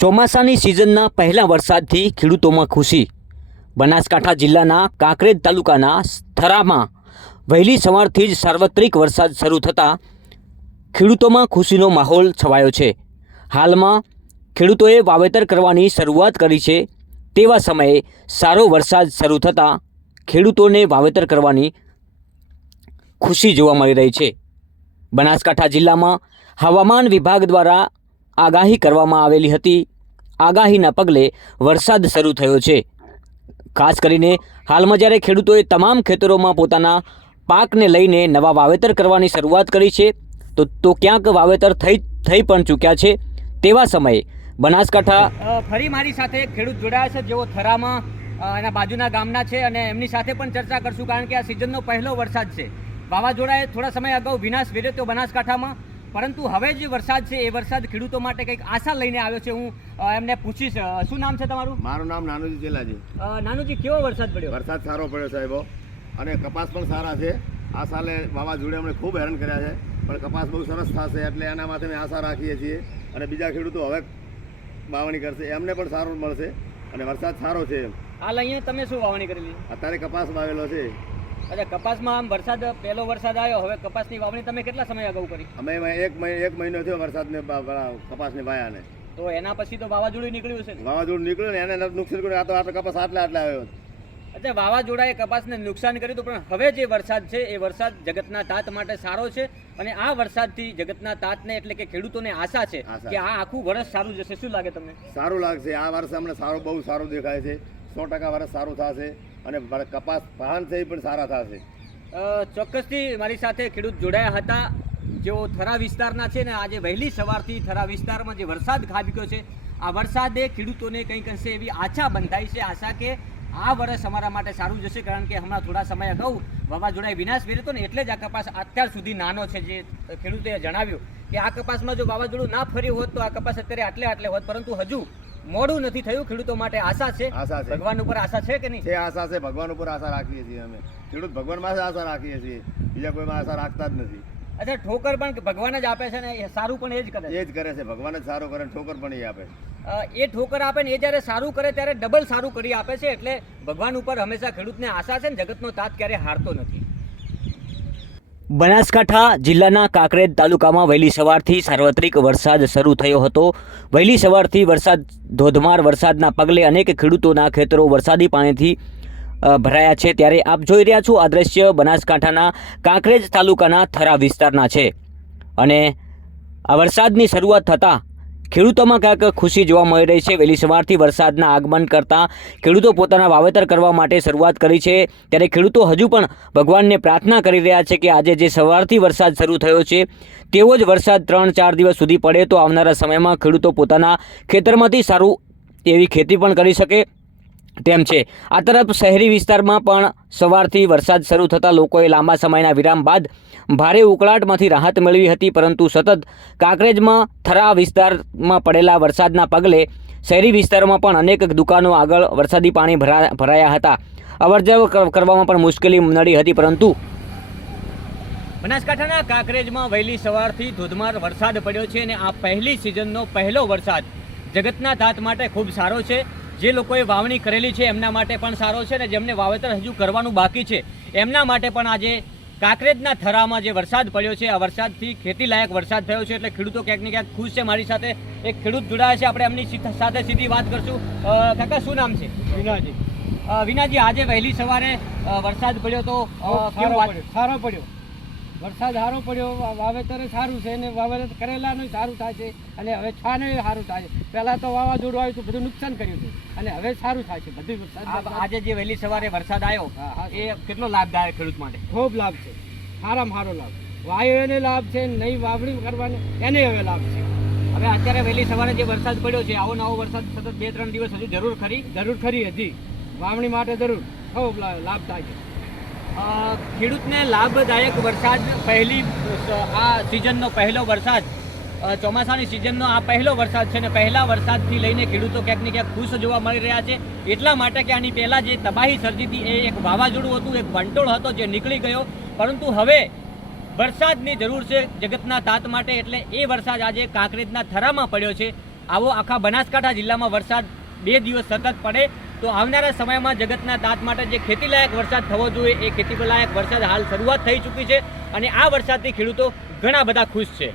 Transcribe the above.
ચોમાસાની સિઝનના પહેલા વરસાદથી ખેડૂતોમાં ખુશી. બનાસકાંઠા જિલ્લાના કાંકરેજ તાલુકાના થરામાં વહેલી સવારથી જ સાર્વત્રિક વરસાદ શરૂ થતાં ખેડૂતોમાં ખુશીનો માહોલ છવાયો છે. હાલમાં ખેડૂતોએ વાવેતર કરવાની શરૂઆત કરી છે તેવા સમયે સારો વરસાદ શરૂ થતાં ખેડૂતોને વાવેતર કરવાની ખુશી જોવા મળી રહી છે. બનાસકાંઠા જિલ્લામાં હવામાન વિભાગ દ્વારા આગાહી કરવામાં આવેલી હતી. આગાહીના પગલે વરસાદ શરૂ થયો છે. ખાસ કરીને હાલમાં જ્યારે ખેડૂતોએ તમામ ખેતરોમાં પોતાના પાકને લઈને નવા વાવેતર કરવાની શરૂઆત કરી છે, તો તો ક્યાંક વાવેતર થઈ થઈ પણ ચૂક્યા છે. તેવા સમયે બનાસકાંઠા ફરી મારી સાથે ખેડૂત જોડાયા છે, જેઓ થરામાં એના બાજુના ગામના છે અને એમની સાથે પણ ચર્ચા કરશું, કારણ કે આ સિઝનનો પહેલો વરસાદ છે. વાવાઝોડાએ થોડા સમય અગાઉ વિનાશ વેર્યો બનાસકાંઠામાં. પરંતુ હવે જે વરસાદ છે એ વરસાદ ખેડૂતો માટે કંઈક આશા લઈને આવ્યો છે હું એમને પૂછીશ. શું નામ છે તમારું? મારું નામ નાનુજી ચેલાજી નાનુજી કેવો વરસાદ પડ્યો? વરસાદ સારો પડ્યો સાહેબો. અને કપાસ પણ સારા છે. આ સાલે વાવાઝોડે અમને ખૂબ હેરાન કર્યા છે. પણ કપાસ બહુ સરસ થશે એટલે એના માટે અમે આશા રાખીએ છીએ. અને બીજા ખેડૂતો હવે વાવણી કરશે. એમને પણ સારું મળશે. અને વરસાદ સારો છે હાલ અહીંયા તમે શું વાવણી કરેલી? અત્યારે કપાસ વાવેલો છે. અચ્છા કપાસમાં આમ વરસાદ પહેલો વરસાદ આવ્યો. હવે કપાસની વાવણી તમે કેટલા સમય અગાઉ કરી? અમે એક મહિનો એક મહિનો થયો વરસાદને કપાસને વાયાને. તો એના પછી તો વાવાઝોડું નીકળ્યું છે? ને વાવાઝોડું નીકળ્યું ને એને નુકસાન કર્યું આ તો આટલો કપાસ આટલા આટલા આવ્યો અચ્છા વાવાઝોડાએ કપાસને નુકસાન કર્યું હતું પણ હવે જે વરસાદ છે એ વરસાદ જગતના તાત માટે સારો છે અને આ વરસાદથી જગતના તાતને એટલે કે ખેડૂતોને આશા છે કે આ આખું વર્ષ સારું જશે. શું લાગે તમને? સારું લાગશે. આ વર્ષે અમને સારો બહુ સારું દેખાય છે. સો ટકા વર્ષ સારું થશે અને કપાસ છે એ પણ સારા થશે. ચોક્કસથી મારી સાથે ખેડૂત જોડાયા હતા. જેઓ થરા વિસ્તારના છે ને આજે વહેલી સવારથી થરા વિસ્તારમાં જે વરસાદ ખાબક્યો છે, આ વરસાદે ખેડૂતોને કંઈક અંશે એવી આશા બંધાઈ છે. આશા કે આ વર્ષ અમારા માટે સારું જશે, કારણ કે હમણાં થોડા સમય અગાઉ વાવાઝોડાએ વિનાશ વેર્યો હતો ને એટલે જ આ કપાસ અત્યાર સુધી નાનો છે. જે ખેડૂતોએ જણાવ્યું કે આ કપાસમાં જો વાવાઝોડું ના ફર્યું હોત તો આ કપાસ અત્યારે આટલે આટલે હોત. પરંતુ હજુ મોડું નથી થયું ખેડૂતો માટે આશા છે. આશા છે. ભગવાન ઉપર આશા છે કે નહીં? છે આશા છે ભગવાન ઉપર આશા રાખીએ છીએ અમે. ખેડૂત ભગવાનમાં જ આશા રાખીએ છીએ. બીજા કોઈમાં આશા રાખતા જ નથી. અચ્છા ઠોકર પણ ભગવાન જ આપે છે ને એ સારું પણ એ જ કરે એ જ કરે છે ભગવાન જ સારું કરે ઠોકર પણ એ આપે એ ઠોકર આપે ને એ જ્યારે સારું કરે ત્યારે ડબલ સારું કરી આપે છે એટલે ભગવાન ઉપર હંમેશા ખેડૂતને આશા છે ને જગતનો તાત ક્યારે હારતો નથી. બનાસકાંઠા જિલ્લાના કાંકરેજ તાલુકામાં વહેલી સવારથી સાર્વત્રિક વરસાદ શરૂ થયો હતો. વહેલી સવારથી વરસાદ, ધોધમાર વરસાદના પગલે અનેક ખેડૂતોના ખેતરો વરસાદી પાણીથી ભરાયા છે. ત્યારે આપ જોઈ રહ્યા છો આ દ્રશ્ય બનાસકાંઠાના કાંકરેજ તાલુકાના થરા વિસ્તારના છે. અને આ વરસાદની શરૂઆત થતાં ખેડૂતોમાં ક્યાંક ખુશી જોવા મળી રહી છે. વહેલી સવારથી વરસાદના આગમન કરતાં ખેડૂતો પોતાના વાવેતર કરવા માટે શરૂઆત કરી છે. ત્યારે ખેડૂતો હજુ પણ ભગવાનને પ્રાર્થના કરી રહ્યા છે કે આજે જે સવારથી વરસાદ શરૂ થયો છે, તેવો જ વરસાદ ત્રણ ચાર દિવસ સુધી પડે તો આવનારા સમયમાં ખેડૂતો પોતાના ખેતરમાંથી સારું એવી ખેતી પણ કરી શકે. તેમ છે. આ તરફ શહેરી વિસ્તારમાં પણ સવારથી વરસાદ શરૂ થતાં લોકોએ લાંબા સમયના વિરામ બાદ ભારે ઉકળાટમાંથી રાહત મેળવી હતી, પરંતુ સતત કાંકરેજમાં થરા વિસ્તારમાં પડેલા વરસાદના પગલે શહેરી વિસ્તારોમાં પણ અનેક દુકાનો આગળ વરસાદી પાણી ભરા, ભરાયા હતા. અવરજવર કરવામાં પણ મુશ્કેલી નડી હતી, પરંતુ બનાસકાંઠાના કાંકરેજમાં વહેલી સવારથી ધોધમાર વરસાદ પડ્યો છે અને આ પહેલી સિઝનનો પહેલો વરસાદ જગતના ધાત માટે ખૂબ સારો છે. જે લોકોએ વાવણી કરેલી છે એમના માટે પણ સારો છે અને જેમને વાવેતર હજુ કરવાનું બાકી છે એમના માટે પણ આજે કાંકરેજના થરામાં જે વરસાદ પડ્યો છે આ વરસાદથી ખેતીલાયક વરસાદ થયો છે એટલે ખેડૂતો ક્યાંક ને ક્યાંક ખુશ છે. મારી સાથે એક ખેડૂત જોડાયા છે. આપણે એમની સાથે સીધી વાત કરશું. કાકા શું નામ છે? વિનાજી. વિનાજી આજે વહેલી સવારે વરસાદ પડ્યો તો સારો પડ્યો. વરસાદ સારો પડ્યો વાવેતર સારું છે અને વાવેતર કરેલાનું સારું થાય છે અને હવે છાને સારું થાય છે. પહેલાં તો વાવાઝોડું આવ્યું હતું બધું નુકસાન કર્યું હતું અને હવે સારું થાય છે બધું વરસાદ આજે જે વહેલી સવારે વરસાદ આવ્યો. એ કેટલો લાભદાયક ખેડૂત માટે? ખૂબ લાભ છે સારામાં સારો લાભ. વાયુ એને લાભ છે નહીં વાવણી કરવાને એને હવે લાભ છે. હવે અત્યારે વહેલી સવારે જે વરસાદ પડ્યો છે આવો નવો વરસાદ સતત બે ત્રણ દિવસ હજુ જરૂર ખરી? જરૂર ખરી હતી વાવણી માટે જરૂર. ખૂબ લાભ થાય છે. ખેડૂતને લાભદાયક વરસાદ પહેલી, આ સિઝનનો પહેલો વરસાદ ચોમાસાની સિઝનનો આ પહેલો વરસાદ છે ને પહેલા વરસાદથી લઈને ખેડૂતો ક્યાંક ને ક્યાંક ખુશ જોવા મળી રહ્યા છે. એટલા માટે કે આની પહેલાં જે તબાહી સર્જી હતી એ એક વાવાઝોડું હતું, એક વંટોળ હતો જે નીકળી ગયો. પરંતુ હવે વરસાદની જરૂર છે જગતના તાત માટે, એટલે એ વરસાદ આજે કાંકરેજના થરામાં પડ્યો છે. આવો આખા બનાસકાંઠા જિલ્લામાં વરસાદ બે દિવસ સતત પડે, તો આવનારા સમયમાં જગતના તાત માટે જે ખેતીલાયક વરસાદ થવો જોઈએ, એ ખેતીલાયક વરસાદ હાલ શરૂઆત થઈ ચૂકી છે અને આ વરસાદથી ખેડૂતો ઘણા બધા ખુશ છે.